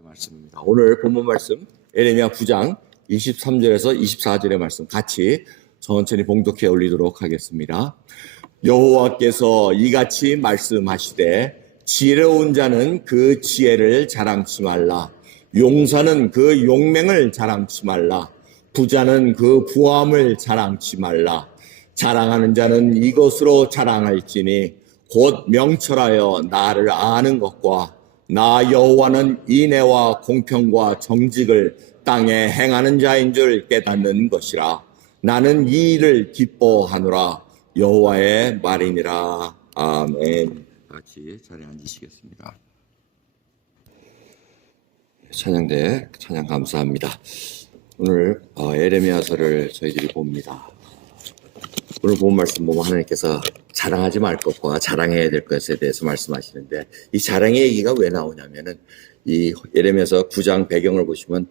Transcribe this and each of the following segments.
말씀입니다. 오늘 본문 말씀 에레미야 9장 23절에서 24절의 말씀 같이 천천히 봉독해 올리도록 하겠습니다. 여호와께서 이같이 말씀하시되 지혜로운 자는 그 지혜를 자랑치 말라. 용사는 그 용맹을 자랑치 말라. 부자는 그 부함을 자랑치 말라. 자랑하는 자는 이것으로 자랑할지니 곧 명철하여 나를 아는 것과 나 여호와는 인애와 공평과 정직을 땅에 행하는 자인 줄 깨닫는 것이라. 나는 이 일을 기뻐하노라. 여호와의 말이니라. 아멘. 같이 자리에 앉으시겠습니다. 찬양대 찬양 감사합니다. 오늘 에레미야서를 저희들이 봅니다. 오늘 본 말씀 보면 하나님께서 자랑하지 말 것과 자랑해야 될 것에 대해서 말씀하시는데, 이 자랑의 얘기가 왜 나오냐면은 이 에레미야서 9장 배경을 보시면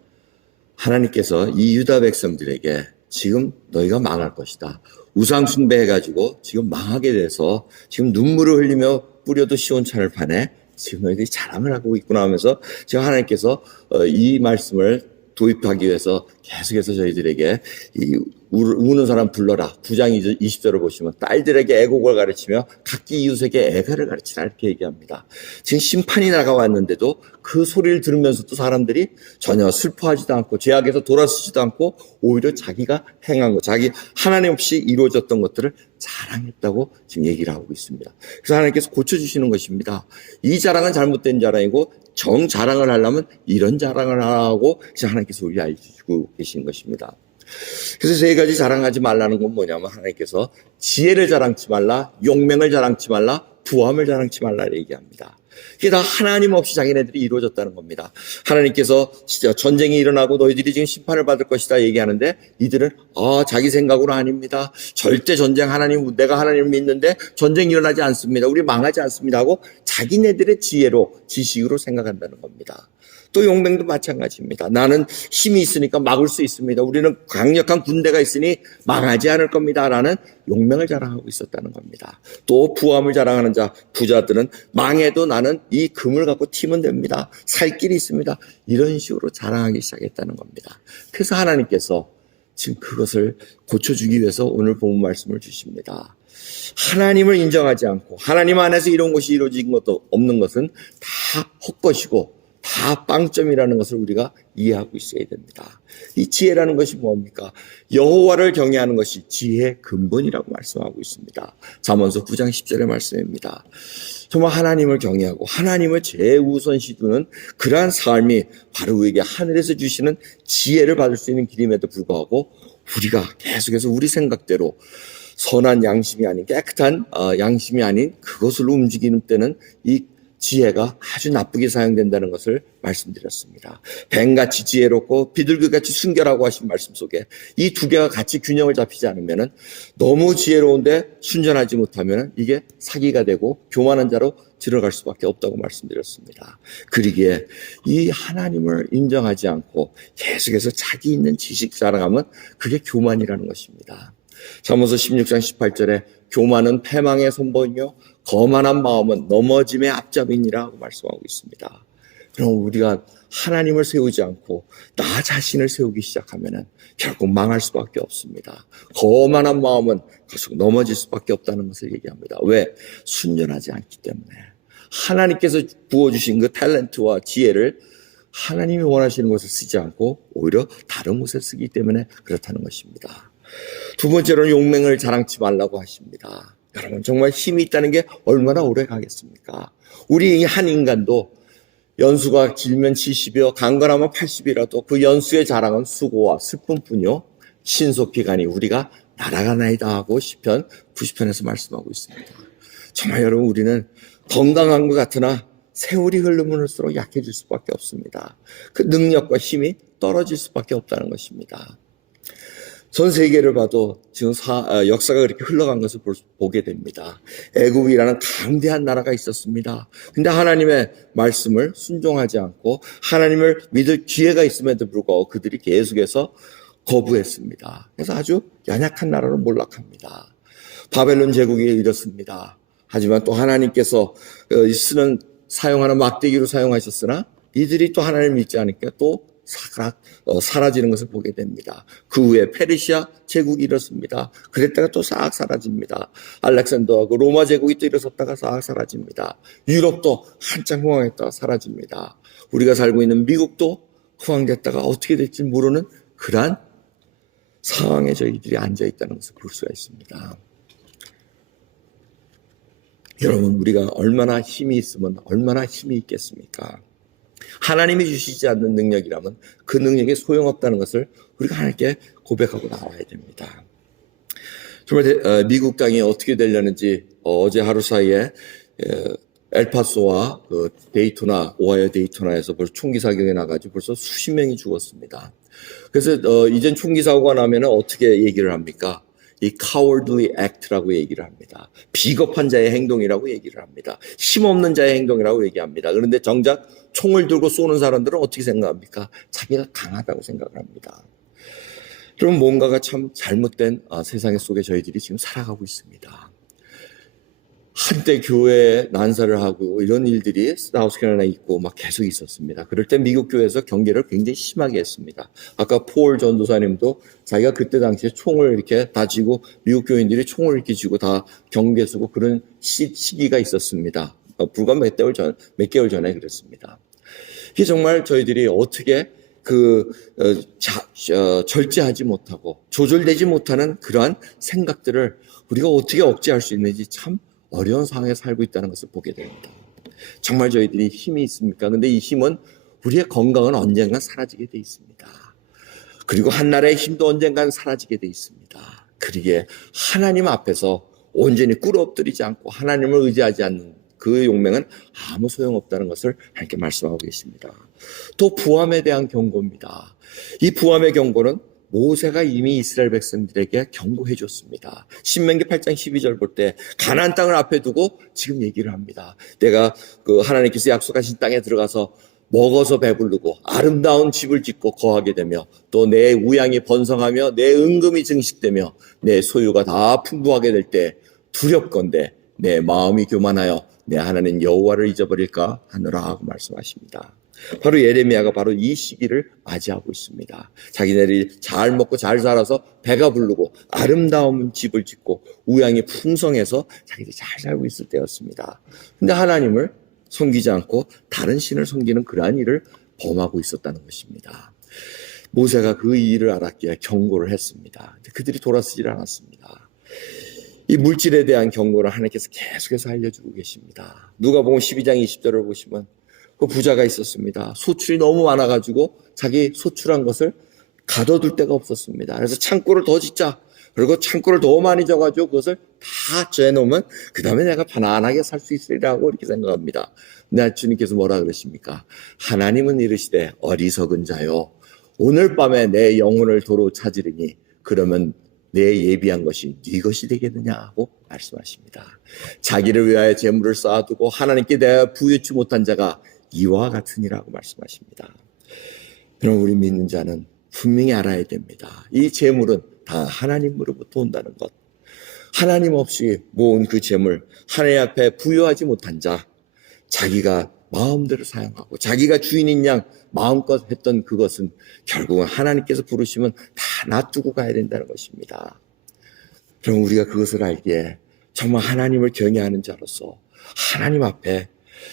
하나님께서 이 유다 백성들에게 지금 너희가 망할 것이다, 우상 숭배해가지고 지금 망하게 돼서 지금 눈물을 흘리며 뿌려도 시원찮을 판에 지금 너희들이 자랑을 하고 있구나 하면서 지금 하나님께서 이 말씀을 도입하기 위해서 계속해서 저희들에게 이 우는 사람 불러라. 9장 20절을 보시면 딸들에게 애곡을 가르치며 각기 이웃에게 애가를 가르치라 이렇게 얘기합니다. 지금 심판이 나가왔는데도 그 소리를 들으면서도 사람들이 전혀 슬퍼하지도 않고 죄악에서 돌아서지도 않고 오히려 자기가 행한 것, 자기 하나님 없이 이루어졌던 것들을 자랑했다고 지금 얘기를 하고 있습니다. 그래서 하나님께서 고쳐주시는 것입니다. 이 자랑은 잘못된 자랑이고 정 자랑을 하려면 이런 자랑을 하고 하나님께서 우리 알려주고 계신 것입니다. 그래서 세 가지 자랑하지 말라는 건 뭐냐면 하나님께서 지혜를 자랑치 말라, 용맹을 자랑치 말라, 부함을 자랑치 말라 얘기합니다. 이게 다 하나님 없이 자기네들이 이루어졌다는 겁니다. 하나님께서 진짜 전쟁이 일어나고 너희들이 지금 심판을 받을 것이다 얘기하는데 이들은 자기 생각으로 아닙니다. 절대 전쟁 하나님, 내가 하나님을 믿는데 전쟁이 일어나지 않습니다. 우리 망하지 않습니다 하고 자기네들의 지혜로 지식으로 생각한다는 겁니다. 또 용맹도 마찬가지입니다. 나는 힘이 있으니까 막을 수 있습니다. 우리는 강력한 군대가 있으니 망하지 않을 겁니다 라는 용맹을 자랑하고 있었다는 겁니다. 또 부함을 자랑하는 자, 부자들은 망해도 나는 이 금을 갖고 튀면 됩니다, 살 길이 있습니다, 이런 식으로 자랑하기 시작했다는 겁니다. 그래서 하나님께서 지금 그것을 고쳐주기 위해서 오늘 본 말씀을 주십니다. 하나님을 인정하지 않고 하나님 안에서 이런 것이 이루어진 것도 없는 것은 다 헛것이고 다 빵점이라는 것을 우리가 이해하고 있어야 됩니다. 이 지혜라는 것이 뭡니까? 여호와를 경외하는 것이 지혜의 근본이라고 말씀하고 있습니다. 잠언서 9장 10절의 말씀입니다. 정말 하나님을 경외하고 하나님을 최우선시 두는 그러한 삶이 바로 우리에게 하늘에서 주시는 지혜를 받을 수 있는 길임에도 불구하고 우리가 계속해서 우리 생각대로 선한 양심이 아닌 깨끗한 양심이 아닌 그것으로 움직이는 때는 이 지혜가 아주 나쁘게 사용된다는 것을 말씀드렸습니다. 뱀같이 지혜롭고 비둘기같이 순결하고 하신 말씀 속에 이 두 개가 같이 균형을 잡히지 않으면 너무 지혜로운데 순전하지 못하면 이게 사기가 되고 교만한 자로 들어갈 수밖에 없다고 말씀드렸습니다. 그러기에 이 하나님을 인정하지 않고 계속해서 자기 있는 지식 자랑하면 그게 교만이라는 것입니다. 잠언서 16장 18절에 교만은 패망의 선봉이요 거만한 마음은 넘어짐의 앞잡이니라 하고 말씀하고 있습니다. 그럼 우리가 하나님을 세우지 않고 나 자신을 세우기 시작하면 결국 망할 수밖에 없습니다. 거만한 마음은 계속 넘어질 수밖에 없다는 것을 얘기합니다. 왜? 순전하지 않기 때문에. 하나님께서 부어주신 그 탤런트와 지혜를 하나님이 원하시는 것을 쓰지 않고 오히려 다른 곳에 쓰기 때문에 그렇다는 것입니다. 두 번째로는 용맹을 자랑치 말라고 하십니다. 여러분, 정말 힘이 있다는 게 얼마나 오래 가겠습니까? 우리 한 인간도 연수가 길면 70이요 강건하면 80이라도 그 연수의 자랑은 수고와 슬픔뿐이요 신속히 가니 우리가 날아가나이다 하고 시편 90편에서 말씀하고 있습니다. 정말 여러분, 우리는 건강한 것 같으나 세월이 흐르면 흘수록 약해질 수밖에 없습니다. 그 능력과 힘이 떨어질 수밖에 없다는 것입니다. 전 세계를 봐도 지금 역사가 그렇게 흘러간 것을 보게 됩니다. 애국이라는 강대한 나라가 있었습니다. 근데 하나님의 말씀을 순종하지 않고 하나님을 믿을 기회가 있음에도 불구하고 그들이 계속해서 거부했습니다. 그래서 아주 연약한 나라로 몰락합니다. 바벨론 제국이 이렇습니다. 하지만 또 하나님께서 사용하는 막대기로 사용하셨으나 이들이 또 하나님을 믿지 않으니까 또 사라지는 것을 보게 됩니다. 그 후에 페르시아 제국이 일었습니다. 그랬다가 또 싹 사라집니다. 알렉산더하고 로마 제국이 또 일어섰다가 싹 사라집니다. 유럽도 한참 흥황했다가 사라집니다. 우리가 살고 있는 미국도 흥황됐다가 어떻게 될지 모르는 그러한 상황에 저희들이 앉아있다는 것을 볼 수가 있습니다. 여러분, 우리가 얼마나 힘이 있으면 얼마나 힘이 있겠습니까? 하나님이 주시지 않는 능력이라면 그 능력이 소용없다는 것을 우리가 하나님께 고백하고 나와야 됩니다. 정말 미국 땅이 어떻게 되려는지 어제 하루 사이에 엘파소와 그 데이토나, 오하이오 데이토나에서 벌써 총기 사격이 나가지고 벌써 수십 명이 죽었습니다. 그래서 이젠 총기 사고가 나면 어떻게 얘기를 합니까? 이 cowardly act라고 얘기를 합니다. 비겁한 자의 행동이라고 얘기를 합니다. 힘없는 자의 행동이라고 얘기합니다. 그런데 정작 총을 들고 쏘는 사람들은 어떻게 생각합니까? 자기가 강하다고 생각을 합니다. 그럼 뭔가가 참 잘못된 세상 속에 저희들이 지금 살아가고 있습니다. 한때 교회에 난사를 하고 이런 일들이 사우스캐롤라이나에 있고 막 계속 있었습니다. 그럴 때 미국 교회에서 경계를 굉장히 심하게 했습니다. 아까 폴 전도사님도 자기가 그때 당시에 총을 이렇게 다 쥐고 미국 교인들이 총을 이렇게 쥐고 다 경계 서고 그런 시기가 있었습니다. 불과 몇 개월 전에 그랬습니다. 이게 정말 저희들이 어떻게 절제하지 못하고 조절되지 못하는 그러한 생각들을 우리가 어떻게 억제할 수 있는지 참 어려운 상황에 살고 있다는 것을 보게 됩니다. 정말 저희들이 힘이 있습니까? 근데 이 힘은 우리의 건강은 언젠간 사라지게 돼 있습니다. 그리고 한나라의 힘도 언젠간 사라지게 돼 있습니다. 그러기에 하나님 앞에서 온전히 꿇어엎드리지 않고 하나님을 의지하지 않는 그 용맹은 아무 소용없다는 것을 하나님께 말씀하고 계십니다. 또 부함에 대한 경고입니다. 이 부함의 경고는 모세가 이미 이스라엘 백성들에게 경고해 줬습니다. 신명기 8장 12절 볼 때 가나안 땅을 앞에 두고 지금 얘기를 합니다. 내가 하나님께서 약속하신 땅에 들어가서 먹어서 배부르고 아름다운 집을 짓고 거하게 되며 또 내 우양이 번성하며 내 은금이 증식되며 내 소유가 다 풍부하게 될 때 두렵건대 내 마음이 교만하여 내 하나님 여호와를 잊어버릴까 하노라 하고 말씀하십니다. 바로 예레미야가 바로 이 시기를 맞이하고 있습니다. 자기네들이 잘 먹고 잘 살아서 배가 부르고 아름다운 집을 짓고 우양이 풍성해서 자기들이 잘 살고 있을 때였습니다. 근데 하나님을 섬기지 않고 다른 신을 섬기는 그러한 일을 범하고 있었다는 것입니다. 모세가 그 일을 알았기에 경고를 했습니다. 근데 그들이 돌아서질 않았습니다. 이 물질에 대한 경고를 하나님께서 계속해서 알려주고 계십니다. 누가복음 12장 20절을 보시면 그 부자가 있었습니다. 소출이 너무 많아가지고 자기 소출한 것을 가둬둘 데가 없었습니다. 그래서 창고를 더 짓자. 그리고 창고를 더 많이 져가지고 그것을 다 재놓으면 그 다음에 내가 편안하게 살 수 있으리라고 이렇게 생각합니다. 근데 주님께서 뭐라 그러십니까? 하나님은 이르시되 어리석은 자요. 오늘 밤에 내 영혼을 도로 찾으리니 그러면 내 예비한 것이 네 것이 되겠느냐 하고 말씀하십니다. 자기를 위하여 재물을 쌓아두고 하나님께 내가 부여치 못한 자가 이와 같으니라고 말씀하십니다. 그럼 우리 믿는 자는 분명히 알아야 됩니다. 이 재물은 다 하나님으로부터 온다는 것. 하나님 없이 모은 그 재물, 하나님 앞에 부여하지 못한 자, 자기가 마음대로 사용하고 자기가 주인인 양 마음껏 했던 그것은 결국은 하나님께서 부르시면 다 놔두고 가야 된다는 것입니다. 그럼 우리가 그것을 알기에 정말 하나님을 경외하는 자로서 하나님 앞에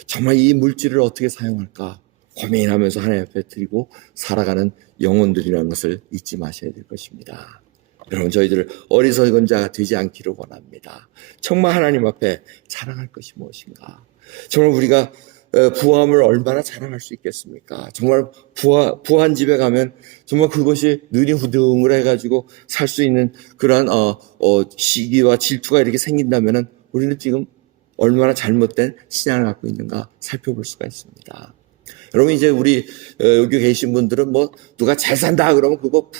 정말 이 물질을 어떻게 사용할까 고민하면서 하나님 앞에 드리고 살아가는 영혼들이라는 것을 잊지 마셔야 될 것입니다. 여러분, 저희들 어리석은 자가 되지 않기를 원합니다. 정말 하나님 앞에 자랑할 것이 무엇인가? 정말 우리가 부함을 얼마나 자랑할 수 있겠습니까? 정말 부한 집에 가면 정말 그것이 눈이 후등을 해가지고 살 수 있는 그러한 시기와 질투가 이렇게 생긴다면은 우리는 지금 얼마나 잘못된 신앙을 갖고 있는가 살펴볼 수가 있습니다. 여러분, 이제 우리 여기 계신 분들은 뭐 누가 잘 산다 그러면 그거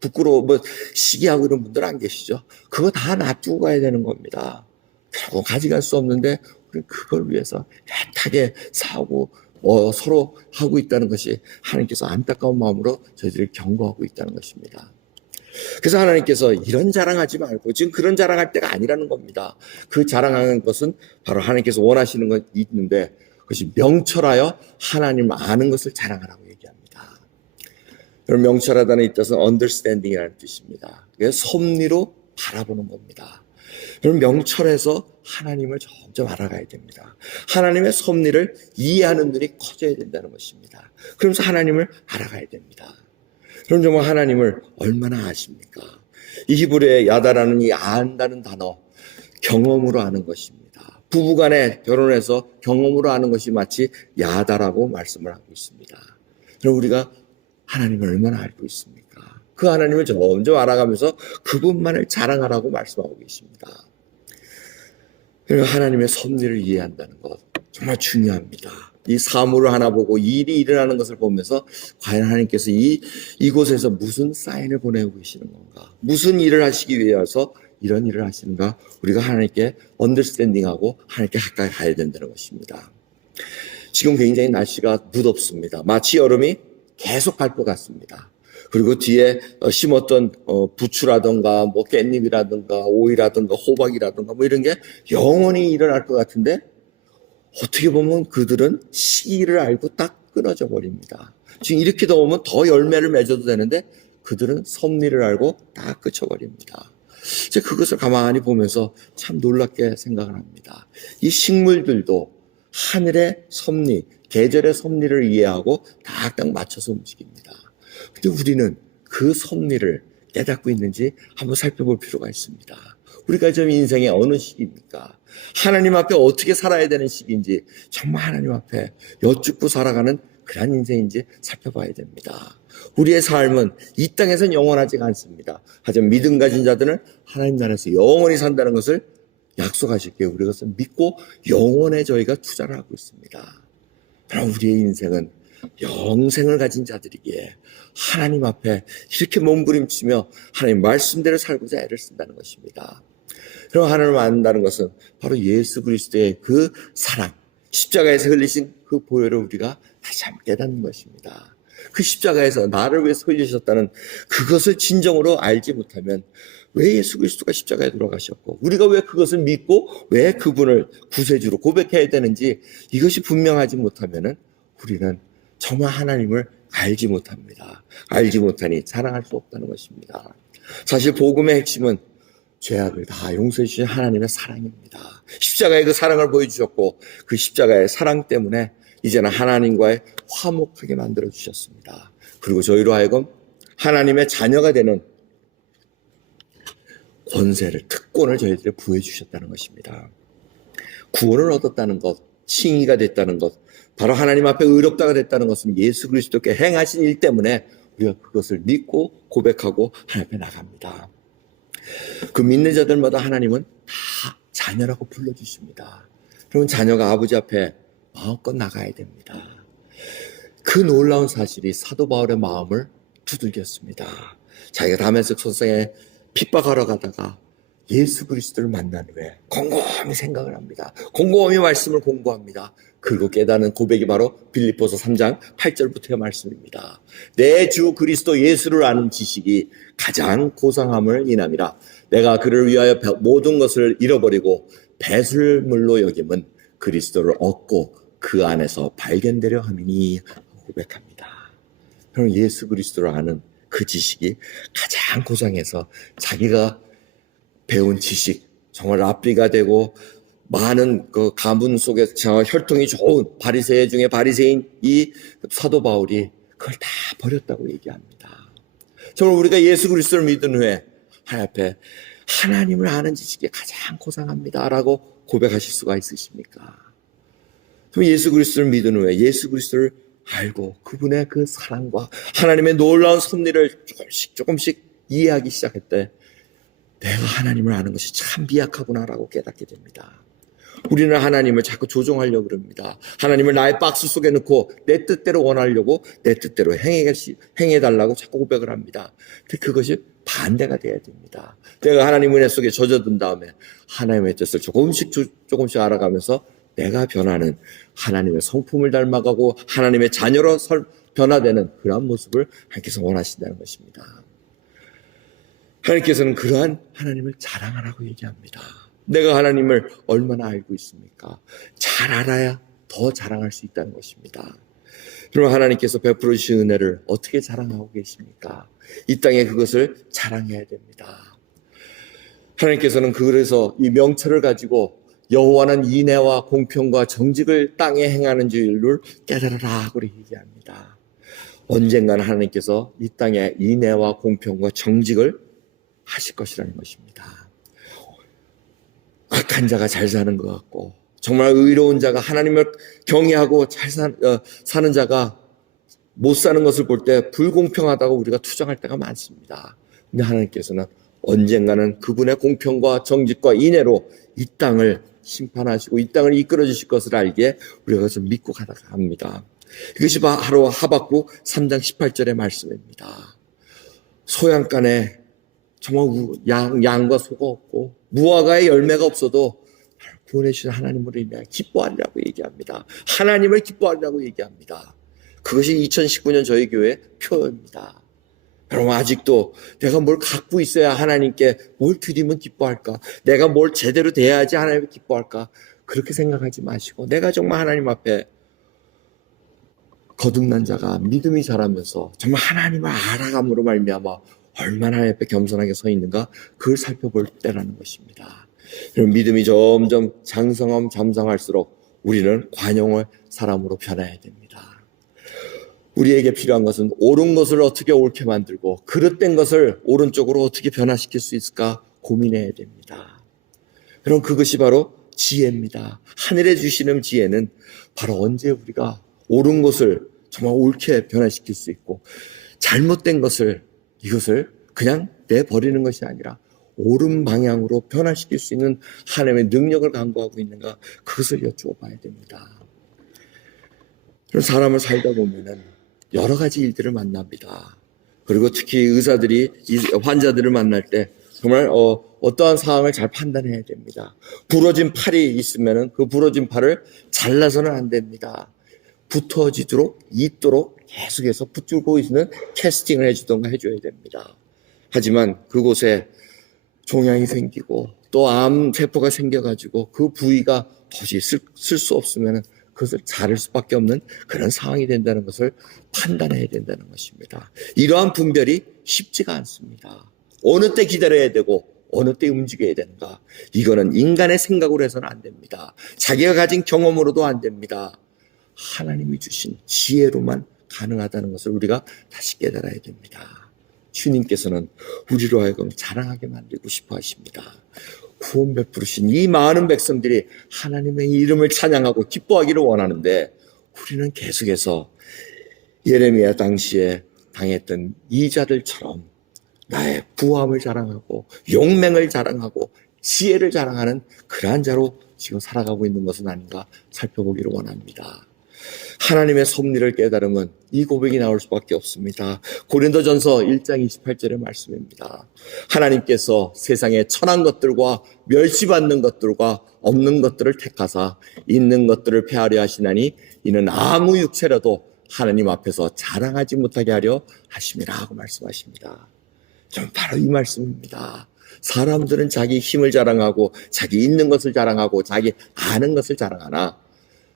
부끄러워 뭐 시기하고 이런 분들 안 계시죠? 그거 다 놔두고 가야 되는 겁니다. 결국 가져갈 수 없는데 우리 그걸 위해서 애타게 싸우고 서로 하고 있다는 것이 하나님께서 안타까운 마음으로 저희들을 경고하고 있다는 것입니다. 그래서 하나님께서 이런 자랑하지 말고 지금 그런 자랑할 때가 아니라는 겁니다. 그 자랑하는 것은 바로 하나님께서 원하시는 건 있는데 그것이 명철하여 하나님을 아는 것을 자랑하라고 얘기합니다. 여러분, 명철하다는 이 뜻은 understanding이라는 뜻입니다. 그래서 섭리로 바라보는 겁니다. 여러분, 명철해서 하나님을 점점 알아가야 됩니다. 하나님의 섭리를 이해하는 눈이 커져야 된다는 것입니다. 그러면서 하나님을 알아가야 됩니다. 그럼 정말 하나님을 얼마나 아십니까? 이 히브리의 야다라는 이 안다는 단어, 경험으로 아는 것입니다. 부부간에 결혼해서 경험으로 아는 것이 마치 야다라고 말씀을 하고 있습니다. 그럼 우리가 하나님을 얼마나 알고 있습니까? 그 하나님을 점점 알아가면서 그분만을 자랑하라고 말씀하고 계십니다. 그러니까 하나님의 섭리를 이해한다는 것 정말 중요합니다. 이 사물을 하나 보고 일이 일어나는 것을 보면서 과연 하나님께서 이곳에서 무슨 사인을 보내고 계시는 건가? 무슨 일을 하시기 위해서 이런 일을 하시는가? 우리가 하나님께 언더스탠딩하고 하나님께 가까이 가야 된다는 것입니다. 지금 굉장히 날씨가 무덥습니다. 마치 여름이 계속 갈 것 같습니다. 그리고 뒤에 심었던 부추라든가 뭐 깻잎이라든가 오이라든가 호박이라든가 뭐 이런 게 영원히 일어날 것 같은데 어떻게 보면 그들은 시기를 알고 딱 끊어져 버립니다. 지금 이렇게 더우면 더 열매를 맺어도 되는데 그들은 섭리를 알고 딱 그쳐버립니다. 제가 그것을 가만히 보면서 참 놀랍게 생각을 합니다. 이 식물들도 하늘의 섭리, 계절의 섭리를 이해하고 딱딱 맞춰서 움직입니다. 근데 우리는 그 섭리를 깨닫고 있는지 한번 살펴볼 필요가 있습니다. 우리가 지금 인생의 어느 시기입니까? 하나님 앞에 어떻게 살아야 되는 시기인지 정말 하나님 앞에 여쭙고 살아가는 그런 인생인지 살펴봐야 됩니다. 우리의 삶은 이 땅에서는 영원하지가 않습니다. 하지만 믿음 가진 자들은 하나님 나라에서 영원히 산다는 것을 약속하실게요. 우리 그것을 믿고 영원에 저희가 투자를 하고 있습니다. 그럼 우리의 인생은 영생을 가진 자들이기에 하나님 앞에 이렇게 몸부림치며 하나님 말씀대로 살고자 애를 쓴다는 것입니다. 그럼 하나님을 안다는 것은 바로 예수 그리스도의 그 사랑, 십자가에서 흘리신 그 보혈을 우리가 다시 한번 깨닫는 것입니다. 그 십자가에서 나를 위해서 흘리셨다는 그것을 진정으로 알지 못하면 왜 예수 그리스도가 십자가에 돌아가셨고 우리가 왜 그것을 믿고 왜 그분을 구세주로 고백해야 되는지 이것이 분명하지 못하면은 우리는 정말 하나님을 알지 못합니다. 알지 못하니 자랑할 수 없다는 것입니다. 사실 복음의 핵심은 죄악을 다 용서해 주신 하나님의 사랑입니다. 십자가의 그 사랑을 보여주셨고 그 십자가의 사랑 때문에 이제는 하나님과의 화목하게 만들어 주셨습니다. 그리고 저희로 하여금 하나님의 자녀가 되는 권세를, 특권을 저희들에 부여해 주셨다는 것입니다. 구원을 얻었다는 것, 칭의가 됐다는 것, 바로 하나님 앞에 의롭다가 됐다는 것은 예수 그리스도께 행하신 일 때문에 우리가 그것을 믿고 고백하고 하나님 앞에 나갑니다. 그 믿는 자들마다 하나님은 다 자녀라고 불러주십니다. 그러면 자녀가 아버지 앞에 마음껏 나가야 됩니다. 그 놀라운 사실이 사도 바울의 마음을 두들겼습니다. 자기가 다메섹 소성에 핍박하러 가다가 예수 그리스도를 만난 후에 곰곰이 생각을 합니다. 곰곰이 말씀을 공부합니다. 그리고 깨닫는 고백이 바로 빌립보서 3장 8절부터의 말씀입니다. 내 주 그리스도 예수를 아는 지식이 가장 고상함을 인함이라. 내가 그를 위하여 모든 것을 잃어버리고 배설물로 여김은 그리스도를 얻고 그 안에서 발견되려 함이니 고백합니다. 그럼 예수 그리스도를 아는 그 지식이 가장 고상해서 자기가 배운 지식, 정말 랍비가 되고 많은 그 가문 속에 혈통이 좋은 바리새인 중에 바리새인 이 사도 바울이 그걸 다 버렸다고 얘기합니다. 정말 우리가 예수 그리스도를 믿은 후에 하나님 앞에 하나님을 아는 지식이 가장 고상합니다라고 고백하실 수가 있으십니까? 그럼 예수 그리스도를 믿은 후에 예수 그리스도를 알고 그분의 그 사랑과 하나님의 놀라운 섭리를 조금씩 이해하기 시작했대. 내가 하나님을 아는 것이 참 미약하구나라고 깨닫게 됩니다. 우리는 하나님을 자꾸 조종하려고 그럽니다. 하나님을 나의 박스 속에 넣고 내 뜻대로 원하려고 내 뜻대로 행해달라고 자꾸 고백을 합니다. 근데 그것이 반대가 돼야 됩니다. 내가 하나님 은혜 속에 젖어든 다음에 하나님의 뜻을 조금씩 알아가면서 내가 변하는 하나님의 성품을 닮아가고 하나님의 자녀로 변화되는 그러한 모습을 하나님께서 원하신다는 것입니다. 하나님께서는 그러한 하나님을 자랑하라고 얘기합니다. 내가 하나님을 얼마나 알고 있습니까? 잘 알아야 더 자랑할 수 있다는 것입니다. 그럼 하나님께서 베풀어 주신 은혜를 어떻게 자랑하고 계십니까? 이 땅에 그것을 자랑해야 됩니다. 하나님께서는 그래서 이 명철을 가지고 여호와는 인애와 공평과 정직을 땅에 행하는 줄을 깨달으라 그렇게 얘기합니다. 언젠가는 하나님께서 이 땅에 인애와 공평과 정직을 하실 것이라는 것입니다. 악한 자가 잘 사는 것 같고 정말 의로운 자가 하나님을 경외하고 잘 사는 자가 못 사는 것을 볼 때 불공평하다고 우리가 투정할 때가 많습니다. 근데 하나님께서는 언젠가는 그분의 공평과 정직과 인애로 이 땅을 심판하시고 이 땅을 이끌어 주실 것을 알기에 우리가 그것을 믿고 가다가 합니다. 이것이 바로 하박국 3장 18절의 말씀입니다. 소양간에 정말 양과 소가 없고 무화과의 열매가 없어도 구원해 주신 하나님으로 인해 기뻐하리라고 얘기합니다. 하나님을 기뻐하리라고 얘기합니다. 그것이 2019년 저희 교회의 표현입니다. 여러분 아직도 내가 뭘 갖고 있어야 하나님께 뭘 드리면 기뻐할까? 내가 뭘 제대로 대해야지 하나님을 기뻐할까? 그렇게 생각하지 마시고 내가 정말 하나님 앞에 거듭난 자가 믿음이 자라면서 정말 하나님을 알아감으로 말미암아 얼마나 하나님 앞에 겸손하게 서 있는가 그걸 살펴볼 때라는 것입니다. 믿음이 점점 장성할수록 우리는 관용의 사람으로 변해야 됩니다. 우리에게 필요한 것은 옳은 것을 어떻게 옳게 만들고 그릇된 것을 오른쪽으로 어떻게 변화시킬 수 있을까 고민해야 됩니다. 그럼 그것이 바로 지혜입니다. 하늘에 주시는 지혜는 바로 언제 우리가 옳은 것을 정말 옳게 변화시킬 수 있고 잘못된 것을 이것을 그냥 내버리는 것이 아니라 옳은 방향으로 변화시킬 수 있는 하나님의 능력을 강구하고 있는가 그것을 여쭈어봐야 됩니다. 그런 사람을 살다 보면은 여러 가지 일들을 만납니다. 그리고 특히 의사들이 환자들을 만날 때 정말 어떠한 상황을 잘 판단해야 됩니다. 부러진 팔이 있으면은 그 부러진 팔을 잘라서는 안 됩니다. 붙어지도록 있도록 계속해서 붙들고 있는 캐스팅을 해주던가 해줘야 됩니다. 하지만 그곳에 종양이 생기고 또 암세포가 생겨가지고 그 부위가 도저히 쓸 수 없으면 그것을 자를 수밖에 없는 그런 상황이 된다는 것을 판단해야 된다는 것입니다. 이러한 분별이 쉽지가 않습니다. 어느 때 기다려야 되고 어느 때 움직여야 되는가. 이거는 인간의 생각으로 해서는 안 됩니다. 자기가 가진 경험으로도 안 됩니다. 하나님이 주신 지혜로만 가능하다는 것을 우리가 다시 깨달아야 됩니다. 주님께서는 우리로 하여금 자랑하게 만들고 싶어 하십니다. 구원 베푸르신 이 많은 백성들이 하나님의 이름을 찬양하고 기뻐하기를 원하는데 우리는 계속해서 예레미야 당시에 당했던 이 자들처럼 나의 부함을 자랑하고 용맹을 자랑하고 지혜를 자랑하는 그러한 자로 지금 살아가고 있는 것은 아닌가 살펴보기를 원합니다. 하나님의 섭리를 깨달으면 이 고백이 나올 수밖에 없습니다. 고린도전서 1장 28절의 말씀입니다. 하나님께서 세상에 천한 것들과 멸시받는 것들과 없는 것들을 택하사 있는 것들을 폐하려 하시나니 이는 아무 육체라도 하나님 앞에서 자랑하지 못하게 하려 하심이라 하고 말씀하십니다. 좀 바로 이 말씀입니다. 사람들은 자기 힘을 자랑하고 자기 있는 것을 자랑하고 자기 아는 것을 자랑하나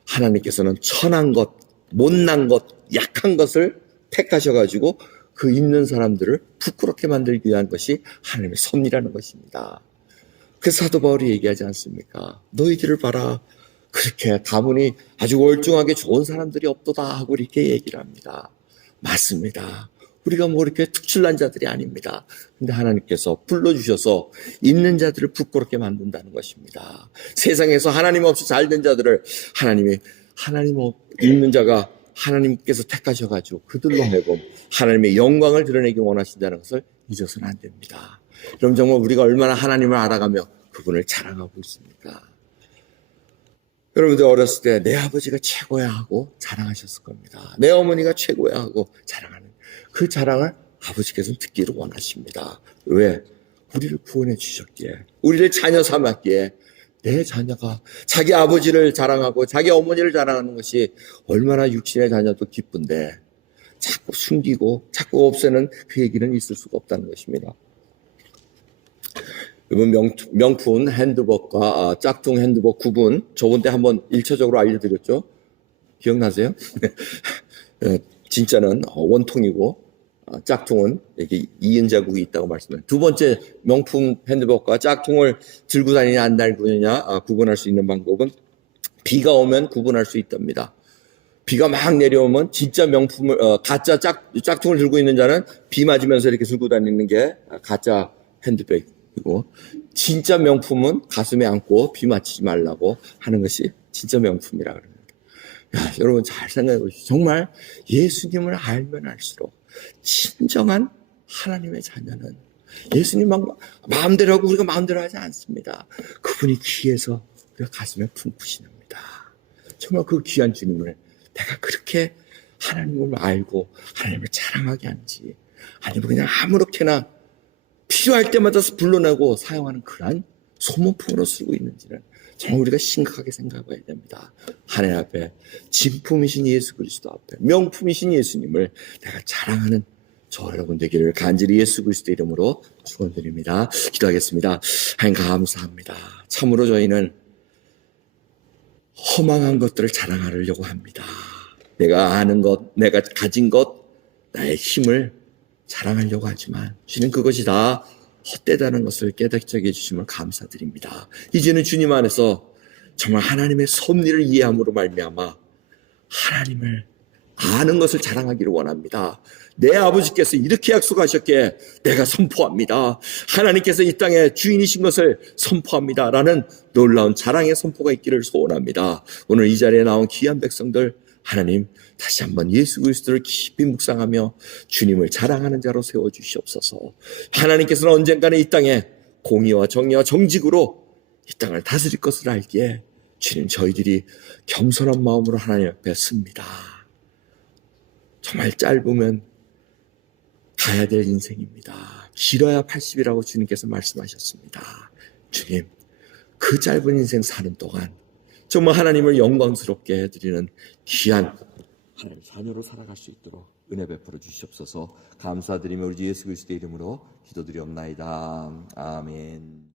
하나님께서는 천한 것, 못난 것, 약한 것을 택하셔가지고 그 있는 사람들을 부끄럽게 만들기 위한 것이 하나님의 섭리라는 것입니다. 그 사도 바울이 얘기하지 않습니까? 너희들을 봐라. 그렇게 가문이 아주 월중하게 좋은 사람들이 없도다 하고 이렇게 얘기를 합니다. 맞습니다. 우리가 뭐 이렇게 특출난 자들이 아닙니다. 근데 하나님께서 불러주셔서 있는 자들을 부끄럽게 만든다는 것입니다. 세상에서 하나님 없이 잘된 자들을 하나님 있는 자가 하나님께서 택하셔가지고 그들로 하여금 하나님의 영광을 드러내기 원하신다는 것을 잊어서는 안 됩니다. 그럼 정말 우리가 얼마나 하나님을 알아가며 그분을 자랑하고 있습니까? 여러분들 어렸을 때 내 아버지가 최고야 하고 자랑하셨을 겁니다. 내 어머니가 최고야 하고 자랑하는 그 자랑을 아버지께서는 듣기를 원하십니다. 왜? 우리를 구원해 주셨기에, 우리를 자녀 삼았기에 내 자녀가 자기 아버지를 자랑하고 자기 어머니를 자랑하는 것이 얼마나 육신의 자녀도 기쁜데 자꾸 숨기고 자꾸 없애는 그 얘기는 있을 수가 없다는 것입니다. 이번 명품 핸드복과 짝퉁 핸드복 구분 저번 때 한번 1차적으로 알려드렸죠. 기억나세요? 진짜는 원통이고 짝퉁은 이렇게 이은 자국이 있다고 말씀해요. 두 번째 명품 핸드백과 짝퉁을 들고 다니냐 안 들고 다니냐 구분할 수 있는 방법은 비가 오면 구분할 수 있답니다. 비가 막 내려오면 진짜 명품을 가짜 짝퉁을 들고 있는 자는 비 맞으면서 이렇게 들고 다니는 게 가짜 핸드백이고, 진짜 명품은 가슴에 안고 비 맞히지 말라고 하는 것이 진짜 명품이라 그럽니다. 야, 여러분 잘 생각해 보시죠. 정말 예수님을 알면 알수록 진정한 하나님의 자녀는 예수님 마음대로 하고 우리가 마음대로 하지 않습니다. 그분이 귀해서 우리가 가슴에 품으시옵니다. 정말 그 귀한 주님을 내가 그렇게 하나님을 알고 하나님을 자랑하게 하는지, 아니면 그냥 아무렇게나 필요할 때마다 불러내고 사용하는 그런 소모품으로 쓰고 있는지는 정말 우리가 심각하게 생각해야 됩니다. 하나님 앞에 진품이신 예수 그리스도 앞에 명품이신 예수님을 내가 자랑하는 저 여러분 되기를 간절히 예수 그리스도 이름으로 축원드립니다. 기도하겠습니다. 하나님 감사합니다. 참으로 저희는 허망한 것들을 자랑하려고 합니다. 내가 아는 것, 내가 가진 것, 나의 힘을 자랑하려고 하지만 주님 그것이 다 헛되다는 것을 깨닫게 해주심을 감사드립니다. 이제는 주님 안에서 정말 하나님의 섭리를 이해함으로 말미암아 하나님을 아는 것을 자랑하기를 원합니다. 내 아버지께서 이렇게 약속하셨기에 내가 선포합니다. 하나님께서 이 땅의 주인이신 것을 선포합니다. 라는 놀라운 자랑의 선포가 있기를 소원합니다. 오늘 이 자리에 나온 귀한 백성들 하나님 다시 한번 예수 그리스도를 깊이 묵상하며 주님을 자랑하는 자로 세워주시옵소서. 하나님께서는 언젠가는 이 땅에 공의와 정의와 정직으로 이 땅을 다스릴 것을 알기에 주님 저희들이 겸손한 마음으로 하나님 앞에 섭니다. 정말 짧으면 가야 될 인생입니다. 길어야 80이라고 주님께서 말씀하셨습니다. 주님 그 짧은 인생 사는 동안 정말 하나님을 영광스럽게 해드리는 귀한 하나님의 자녀로 살아갈 수 있도록 은혜 베풀어 주시옵소서. 감사드리며 우리 예수 그리스도의 이름으로 기도드리옵나이다. 아멘.